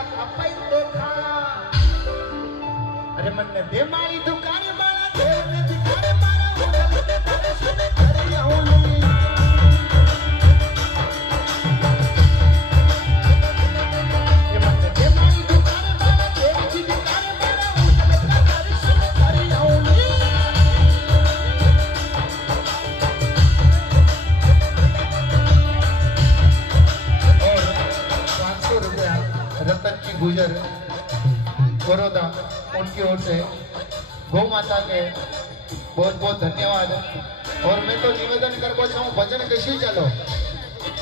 पैसा अपाई देखा अरे मन ने दे मारी दुकान मारा देव ने दिखारे मारा होटल में तारे सुने घर आऊंगी ये मन ने दे मारी दुकान मारा देव की दुकान मारा होटल में तारे सुने घर आऊंगी और 500 रुपया रतन जी गुजर बड़ौदा उनकी ओर से गौ माता के बहुत बहुत धन्यवाद। और मैं तो निवेदन करको छूं भजन कैसी चलो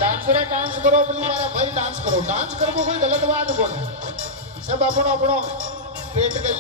डांसरे डांस करो बोली मारा भाई डांस करो डांस करबो कोई गलत बात कोनी सब अपनो अपनो पेट के